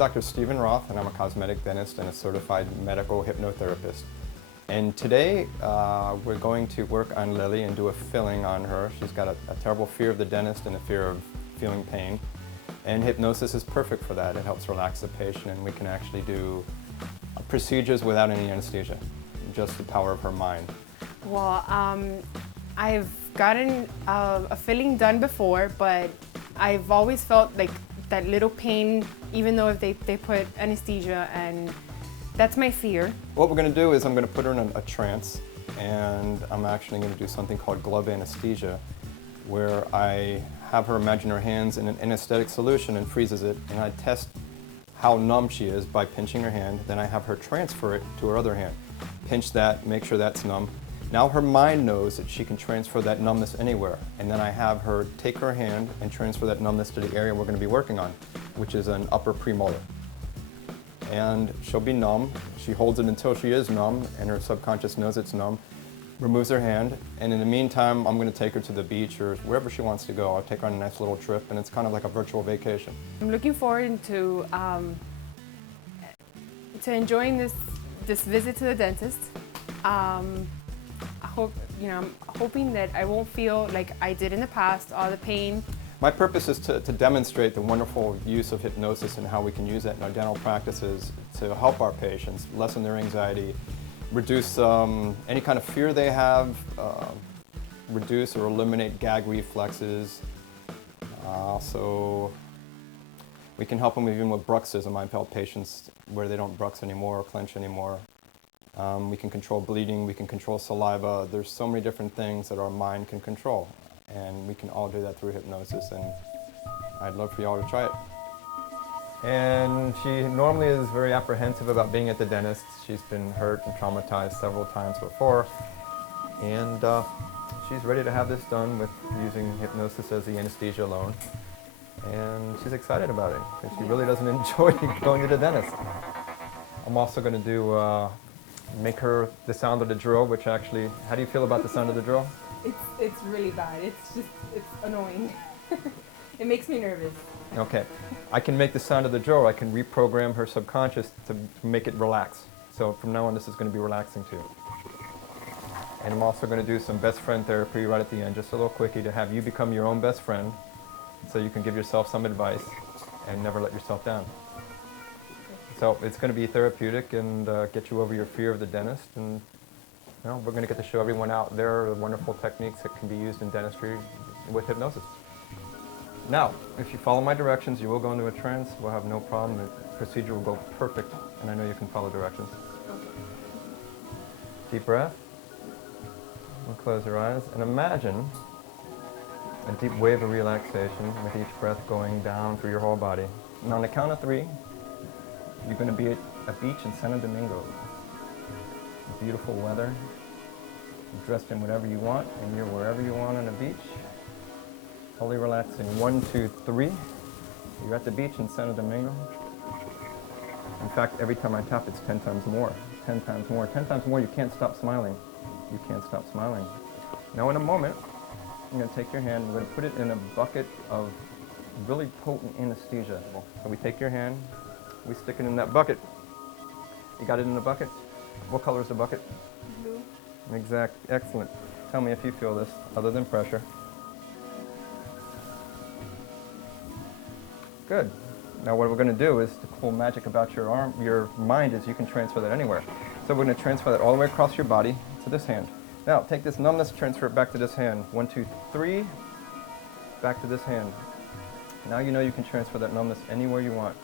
Dr. Stephen Roth, and I'm a cosmetic dentist and a certified medical hypnotherapist. And today we're going to work on Lily and do a filling on her. She's got a terrible fear of the dentist and a fear of feeling pain. And hypnosis is perfect for that. It helps relax the patient, and we can actually do procedures without any anesthesia, just the power of her mind. Well, I've gotten a filling done before, but I've always felt like that little pain, even though if they put anesthesia, and that's my fear. What we're going to do is I'm going to put her in a trance, and I'm actually going to do something called glove anesthesia, where I have her imagine her hands in an anesthetic solution and freezes it, and I test how numb she is by pinching her hand. Then I have her transfer it to her other hand. Pinch that, make sure that's numb. Now her mind knows that she can transfer that numbness anywhere, and then I have her take her hand and transfer that numbness to the area we're going to be working on, which is an upper premolar. And she'll be numb. She holds it until she is numb, and her subconscious knows it's numb. Removes her hand, and in the meantime, I'm going to take her to the beach or wherever she wants to go. I'll take her on a nice little trip, and it's kind of like a virtual vacation. I'm looking forward to enjoying this visit to the dentist. I'm hoping that I won't feel like I did in the past, all the pain. My purpose is to demonstrate the wonderful use of hypnosis and how we can use that in our dental practices to help our patients lessen their anxiety, reduce any kind of fear they have, reduce or eliminate gag reflexes. So we can help them even with bruxism. I've helped patients where they don't brux anymore or clench anymore. We can control bleeding, we can control saliva. There's so many different things that our mind can control, and we can all do that through hypnosis, and I'd love for y'all to try it. And she normally is very apprehensive about being at the dentist. She's been hurt and traumatized several times before, and she's ready to have this done with using hypnosis as the anesthesia alone. And she's excited about it because she really doesn't enjoy going to the dentist. I'm also going to do make her the sound of the drill, which actually, how do you feel about the sound of the drill? It's really bad. It's annoying. It makes me nervous. Okay. I can make the sound of the drill. I can reprogram her subconscious to make it relax. So from now on, this is going to be relaxing too. And I'm also going to do some best friend therapy right at the end, just a little quickie to have you become your own best friend so you can give yourself some advice and never let yourself down. So it's going to be therapeutic and get you over your fear of the dentist. And we're going to get to show everyone out there the wonderful techniques that can be used in dentistry with hypnosis. Now, if you follow my directions, you will go into a trance. We'll have no problem. The procedure will go perfect, and I know you can follow directions. Deep breath. And close your eyes. And imagine a deep wave of relaxation with each breath going down through your whole body. And on the count of 3, you're going to be at a beach in Santo Domingo. Beautiful weather. You're dressed in whatever you want, and you're wherever you want on the beach. Fully relaxing. 1, 2, 3. You're at the beach in Santo Domingo. In fact, every time I tap, it's 10 times more. 10 times more. 10 times more. You can't stop smiling. You can't stop smiling. Now, in a moment, I'm going to take your hand. We're going to put it in a bucket of really potent anesthesia. So we take your hand. We stick it in that bucket. You got it in the bucket? What color is the bucket? Blue. Exact. Excellent. Tell me if you feel this, other than pressure. Good. Now what we're going to do is the cool magic about your mind is you can transfer that anywhere. So we're going to transfer that all the way across your body to this hand. Now take this numbness, transfer it back to this hand. 1, 2, 3. Back to this hand. Now you know you can transfer that numbness anywhere you want.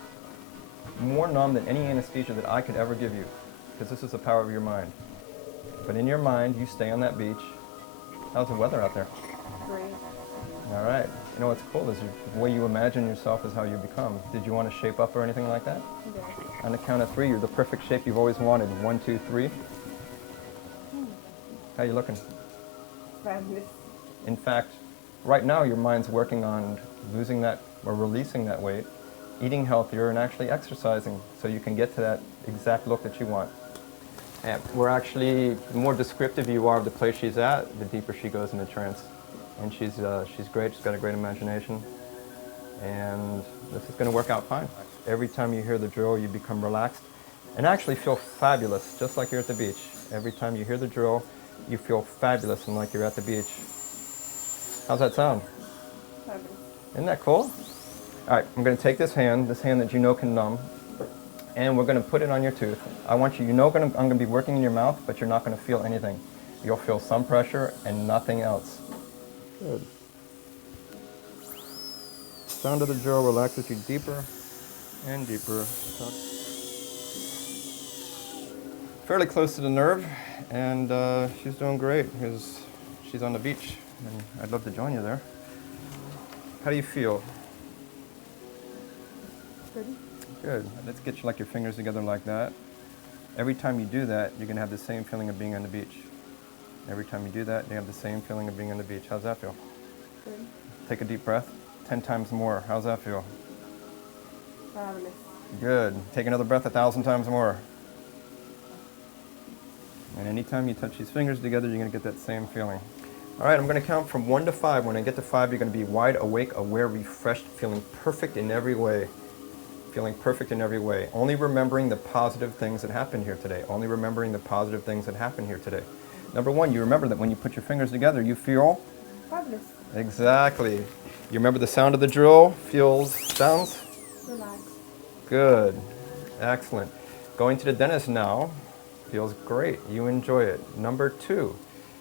More numb than any anesthesia that I could ever give you, because this is the power of your mind. But in your mind, you stay on that beach. How's the weather out there? Great. All right. You know what's cool is the way you imagine yourself is how you become. Did you want to shape up or anything like that? Yes. On the count of 3, you're the perfect shape you've always wanted. 1, 2, 3. How you looking? Fabulous. In fact, right now your mind's working on losing that or releasing that weight, eating healthier, and actually exercising so you can get to that exact look that you want. And we're actually, the more descriptive you are of the place she's at, the deeper she goes into trance. And she's great, she's got a great imagination, and this is going to work out fine. Every time you hear the drill, you become relaxed and actually feel fabulous, just like you're at the beach. Every time you hear the drill, you feel fabulous and like you're at the beach. How's that sound? Fabulous. Isn't that cool? All right, I'm going to take this hand that you know can numb, and we're going to put it on your tooth. I want you, I'm going to be working in your mouth, but you're not going to feel anything. You'll feel some pressure and nothing else. Good. Sound of the drill relaxes you deeper and deeper. Fairly close to the nerve, and she's doing great because she's on the beach, and I'd love to join you there. How do you feel? Good. Good. Let's get your fingers together like that. Every time you do that, you're going to have the same feeling of being on the beach. Every time you do that, you have the same feeling of being on the beach. How's that feel? Good. Take a deep breath. 10 times more. How's that feel? Fabulous. Good. Take another breath 1,000 times more. And anytime you touch these fingers together, you're going to get that same feeling. All right, I'm going to count from 1 to 5. When I get to 5, you're going to be wide awake, aware, refreshed, feeling perfect in every way. Feeling perfect in every way. Only remembering the positive things that happened here today. Only remembering the positive things that happened here today. Number 1, you remember that when you put your fingers together, you feel? Fabulous. Exactly. You remember the sound of the drill? Sounds? Relax. Good. Excellent. Going to the dentist now feels great. You enjoy it. Number 2,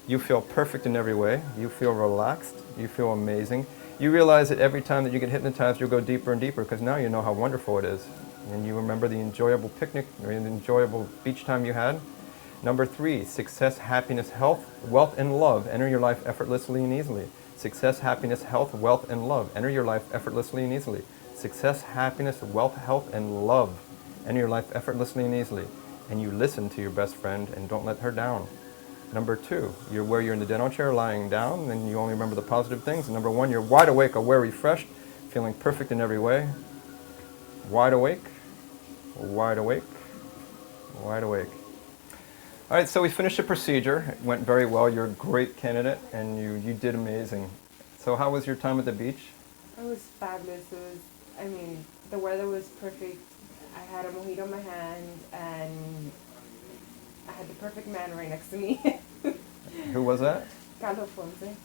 you feel perfect in every way. You feel relaxed. You feel amazing. You realize that every time that you get hypnotized, you'll go deeper and deeper because now you know how wonderful it is. And you remember the enjoyable picnic or the enjoyable beach time you had. Number 3, success, happiness, health, wealth, and love enter your life effortlessly and easily. Success, happiness, health, wealth, and love enter your life effortlessly and easily. Success, happiness, wealth, health, and love enter your life effortlessly and easily. And you listen to your best friend and don't let her down. Number 2, you're in the dental chair lying down and you only remember the positive things. And number 1, you're wide awake, aware, refreshed, feeling perfect in every way. Wide awake, wide awake, wide awake. All right, so we finished the procedure. It went very well. You're a great candidate and you did amazing. So how was your time at the beach? It was fabulous. The weather was perfect. I had a mojito in my hand and I had the perfect man right next to me. Who was that? Carlos Ponce.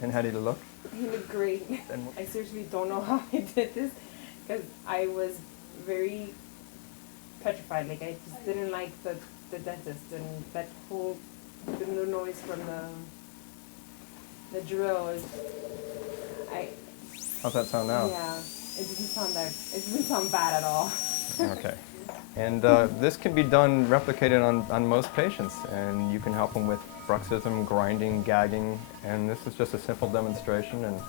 And how did he look? He looked great. I seriously don't know how I did this because I was very petrified. Like I just didn't like the dentist and that whole the noise from the drill is. How's that sound now? Yeah, it doesn't sound bad at all. Okay. And this can be replicated on most patients, and you can help them with bruxism, grinding, gagging, and this is just a simple demonstration and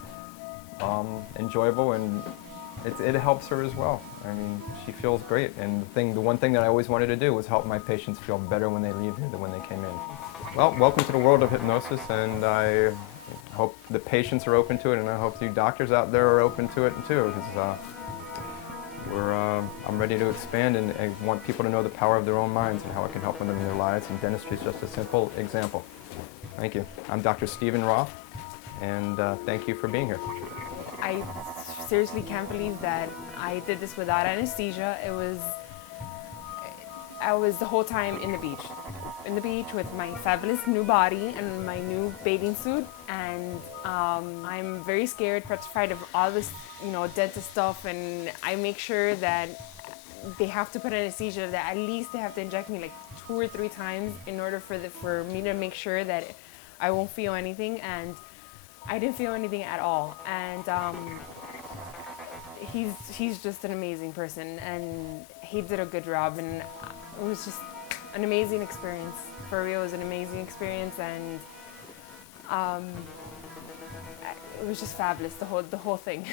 enjoyable, and it helps her as well. I mean, she feels great, and the one thing that I always wanted to do was help my patients feel better when they leave here than when they came in. Well, welcome to the world of hypnosis, and I hope the patients are open to it, and I hope you doctors out there are open to it too, because I'm ready to expand and want people to know the power of their own minds and how it can help them in their lives, and dentistry is just a simple example. Thank you. I'm Dr. Stephen Roth, and thank you for being here. I seriously can't believe that I did this without anesthesia. I was the whole time in the beach with my fabulous new body and my new bathing suit, and I'm very scared, petrified of all this, dentist stuff, and I make sure that they have to put anesthesia, that at least they have to inject me like 2 or 3 times in order for me to make sure that I won't feel anything, and I didn't feel anything at all. And he's just an amazing person, and he did a good job, and it was just an amazing experience. For real, it was an amazing experience, and it was just fabulous, the whole thing.